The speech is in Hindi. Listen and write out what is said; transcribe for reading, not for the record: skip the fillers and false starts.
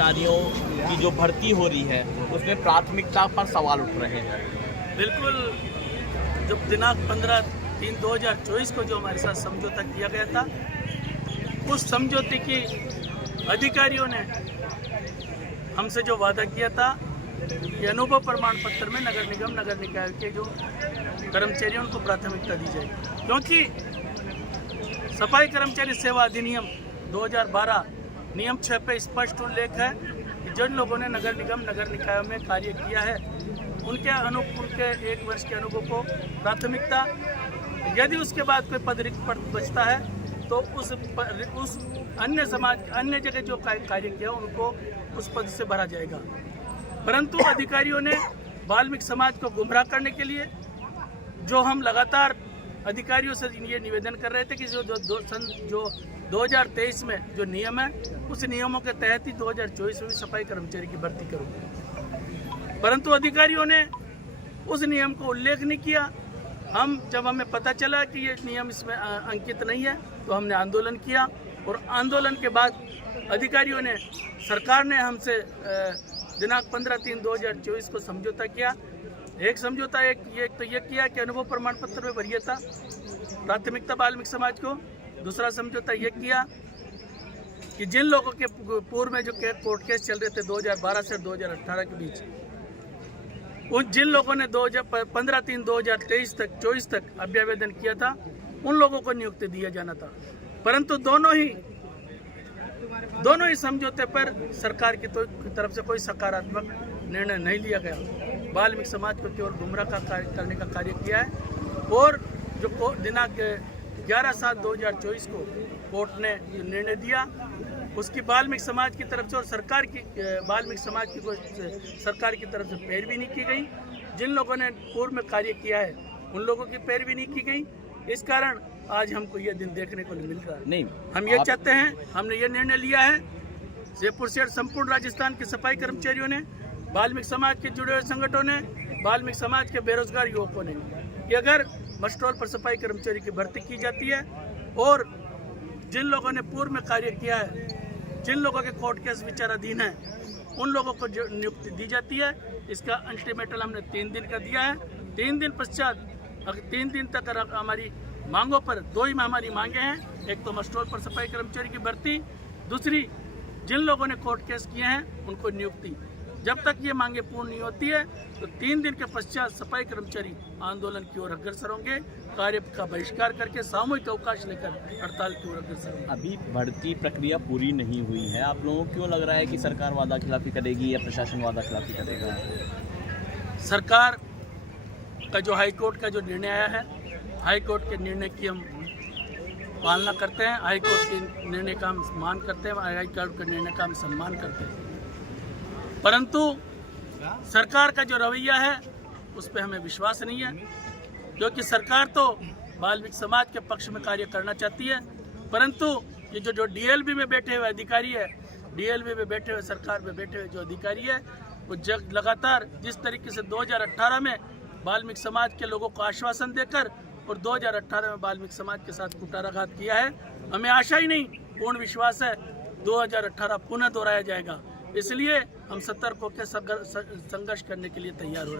कर्मचारियों की जो भर्ती हो रही है उसमें प्राथमिकता पर सवाल उठ रहे हैं। बिल्कुल, जब दिनांक 15/3/2024 को जो हमारे साथ समझौता किया गया था, उस समझौते के अधिकारियों ने हमसे जो वादा किया था कि अनुभव प्रमाण पत्र में नगर निगम नगर निकाय के जो कर्मचारी उनको प्राथमिकता दी जाएगी, क्योंकि सफाई कर्मचारी सेवा अधिनियम 2012 नियम 6 पे स्पष्ट उल्लेख है कि जिन लोगों ने नगर निगम नगर निकायों में कार्य किया है उनके 1 वर्ष के अनुभव को प्राथमिकता, यदि उसके बाद कोई पद रिक्त पद बचता है तो उस अन्य जगह जो कार्य किया उनको उस पद से भरा जाएगा। परंतु अधिकारियों ने वाल्मीकि समाज को गुमराह करने के लिए जो हम लगातार अधिकारियों से ये निवेदन कर रहे थे कि जो 2023 में जो नियम है उस नियमों के तहत ही 2024 में भी सफाई कर्मचारी की भर्ती करूँगा, परंतु अधिकारियों ने उस नियम को उल्लेख नहीं किया। जब हमें पता चला कि ये नियम इसमें अंकित नहीं है तो हमने आंदोलन किया और आंदोलन के बाद अधिकारियों ने सरकार ने हमसे दिनांक 15/3/2024 को समझौता किया। एक समझौता ये किया कि अनुभव प्रमाण पत्र में वरीयता प्राथमिकता वाल्मीकि समाज को। दूसरा समझौता ये किया कि जिन लोगों के पूर्व में जो कोर्ट केस चल रहे थे 2012 से 2018 के बीच, उन जिन लोगों ने 15/3/2023 तक 24 तक अभ्यावेदन किया था उन लोगों को नियुक्ति दिया जाना था, परंतु दोनों ही समझौते पर सरकार की तरफ से कोई सकारात्मक निर्णय नहीं लिया गया। वाल्मीकि समाज को केवल गुमराह करने का कार्य किया है और जो दिनांक 11/7/2024 को कोर्ट ने जो निर्णय दिया उसकी वाल्मीकि समाज की तरफ से और वाल्मीकि समाज की सरकार की तरफ से पैरवी नहीं की गई। जिन लोगों ने पूर्व में कार्य किया है उन लोगों की पैरवी नहीं की गई। इस कारण आज हमको ये दिन देखने को मिल रहा है। नहीं, हम ये चाहते हैं, हमने ये निर्णय लिया है जयपुर से संपूर्ण राजस्थान के सफाई कर्मचारियों ने, वाल्मीकि समाज के जुड़े हुए संगठनों ने, वाल्मीकि समाज के बेरोजगार युवकों ने कि अगर मस्टोल पर सफाई कर्मचारी की भर्ती की जाती है और जिन लोगों ने पूर्व में कार्य किया है, जिन लोगों के कोर्ट केस विचाराधीन है, उन लोगों को जो नियुक्ति दी जाती है, इसका अल्टीमेटम हमने 3 दिन का दिया है। 3 दिन पश्चात अगर 3 दिन तक हमारी मांगों पर 2 ही हमारी मांगे हैं, एक तो मस्टोल पर सफाई कर्मचारी की भर्ती, दूसरी जिन लोगों ने कोर्ट केस किए हैं उनको नियुक्ति। जब तक ये मांगे पूर्ण नहीं होती है तो 3 दिन के पश्चात सफाई कर्मचारी आंदोलन की ओर अग्रसर होंगे, कार्य का बहिष्कार करके सामूहिक अवकाश लेकर हड़ताल की ओर अग्रसर होंगे। अभी भर्ती प्रक्रिया पूरी नहीं हुई है, आप लोगों को क्यों लग रहा है कि सरकार वादा खिलाफी करेगी या प्रशासन वादा खिलाफी करेगा? सरकार का जो हाईकोर्ट का जो निर्णय आया है, हाईकोर्ट के निर्णय की हम पालना करते हैं, हाईकोर्ट के निर्णय का हम सम्मान करते हैं, हाईकोर्ट के निर्णय का हम सम्मान करते हैं, परंतु सरकार का जो रवैया है उस पर हमें विश्वास नहीं है, क्योंकि सरकार तो वाल्मीकि समाज के पक्ष में कार्य करना चाहती है, परंतु ये जो डीएलबी में बैठे हुए अधिकारी है, डीएलबी में बैठे हुए सरकार में बैठे हुए जो अधिकारी है, वो लगातार जिस तरीके से 2018 में वाल्मीकि समाज के लोगों को आश्वासन देकर और 2018 में वाल्मीकि समाज के साथ कुठाराघात किया है, हमें आशा ही नहीं, पूर्ण विश्वास है 2018 पुनः दोहराया जाएगा। इसलिए हम सतर्क होकर संघर्ष करने के लिए तैयार हो रहे हैं।